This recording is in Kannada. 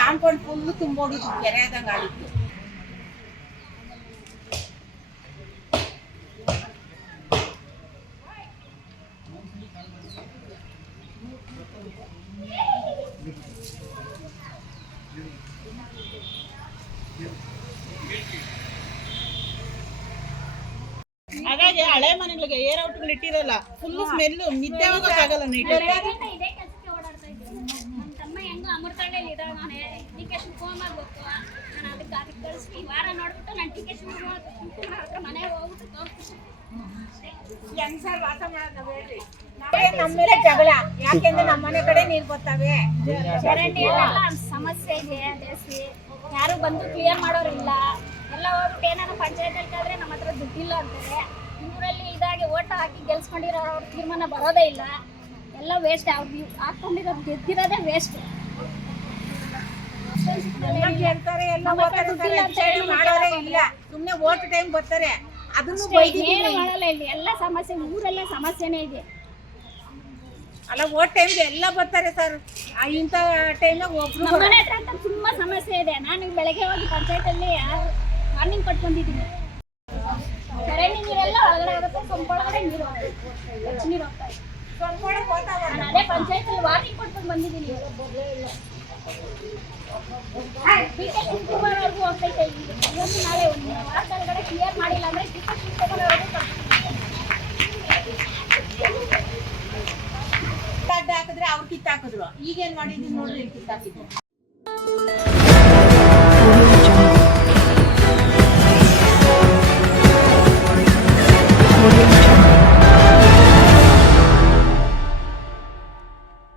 ಕಾಂಪೌಂಡ್ ಫುಲ್ ತುಂಬೋಗಿತ್ತು, ಕೆರೆ ಆದಂಗೆ ಆಗಿತ್ತು. ಹಾಗಾಗಿ ಹಳೆ ಮನೆಗಳಿಗೆ ಏರ್ ಔಟ್ಗಳು ಇಟ್ಟಿರಲ್ಲ, ಫುಲ್ ಸ್ಮೆಲ್, ನಿದ್ದೆ ಹೋಗೋಕ್ಕಾಗಲ್ಲ ನೈಟ್. ನಮ್ಮೇಲೆ ಜಗಳ ಯಾಕೆಂದ್ರೆ ನಮ್ಮನೆ ಕಡೆ ನೀರ್ ಬರ್ತಾವೆ, ಚರಂಡಿ ಸಮಸ್ಯೆ ಇದೆ ಜಾಸ್ತಿ. ಯಾರು ಬಂದು ಕ್ಲಿಯರ್ ಮಾಡೋರಿಲ್ಲ. ಎಲ್ಲ ಹೋಗ್ಬಿಟ್ಟು ಏನಾದ್ರು ಪಂಚಾಯತ್ ಆದ್ರೆ ನಮ್ಮ ಹತ್ರ ದುಡ್ಡಿಲ್ಲ ಅಂತಾರೆ. ಊರಲ್ಲಿ ಇದಾಗಿ ಓಟ್ ಹಾಕಿ ಗೆಲ್ಸ್ಕೊಂಡಿರೋ ಅವ್ರ ತೀರ್ಮಾನ ಬರೋದೇ ಇಲ್ಲ. ಎಲ್ಲ ವೇಸ್ಟ್. ಅವ್ರು ಹಾಕೊಂಡಿರೋದು ಗೆದ್ದಿರೋದೇ ವೇಸ್ಟ್. ಕೇಳ್ತಾರೆ, ಎಲ್ಲ ಮಾಡೋರೇ ಇಲ್ಲ. ಸುಮ್ನೆ ಓಟ್ ಟೈಮ್ ಬರ್ತಾರೆ, ಅದನ್ನು ಏನು ಮಾಡಲ್ಲ. ಇಲ್ಲಿ ಎಲ್ಲ ಸಮಸ್ಯೆ, ಊರೆಲ್ಲ ಸಮಸ್ಯೆನೇ ಇದೆ. ಅಲ್ಲ ಓಟ್ ಟೈಮ್ಗೆ ಎಲ್ಲ ಬರ್ತಾರೆ ಸರ್. ಇಂಥ ಟೈಮ್ನಾಗ ಒಬ್ರು ನಮ್ಮನೆ ಹತ್ರ ಅಂತ ತುಂಬಾ ಸಮಸ್ಯೆ ಇದೆ. ನಾನು ಬೆಳಗ್ಗೆ ಹೋಗಿ ಪಂಚಾಯತಲ್ಲಿ ವಾರ್ನಿಂಗ್ ಕೊಟ್ಟು ಬಂದಿದ್ದೀನಿ. ಚರಂಡಿ ನೀರೆಲ್ಲ ಒಳಗಡೆ ಆಗುತ್ತೆ, ಸೊಂಪೊಳಗಡೆ ನೀರು ಹೆಚ್ಚು ನೀರು ಹೋಗ್ತಾ ಇದೆ. ನಾನು ಅದೇ ಪಂಚಾಯತಲ್ಲಿ ವಾರ್ನಿಂಗ್ ಕೊಟ್ಟು ಬಂದಿದ್ದೀನಿ. ಡಿಕೆ ಶಿವಕುಮಾರ್ವರೆಗೂ ಹೋಗ್ತೈತೆ. ಇವತ್ತು ನಾಳೆ ಒಂದು ವಾರದೊಳಗಡೆ ಕ್ಲಿಯರ್ ಮಾಡಿಲ್ಲ ಅಂದ್ರೆ ಡಿಕೆ ಶಿವಕುಮಾರ್ವರೆಗೂ ಹಾಕಿದ್ರೆ ಅವ್ರು ಕಿತ್ತಾಕಿದ್ರು. ಈಗೇನ್ ಮಾಡಿದೀನಿ ನೋಡ್ರಿ, ಕಿತ್ತಾಕಿದ್ರು. Audio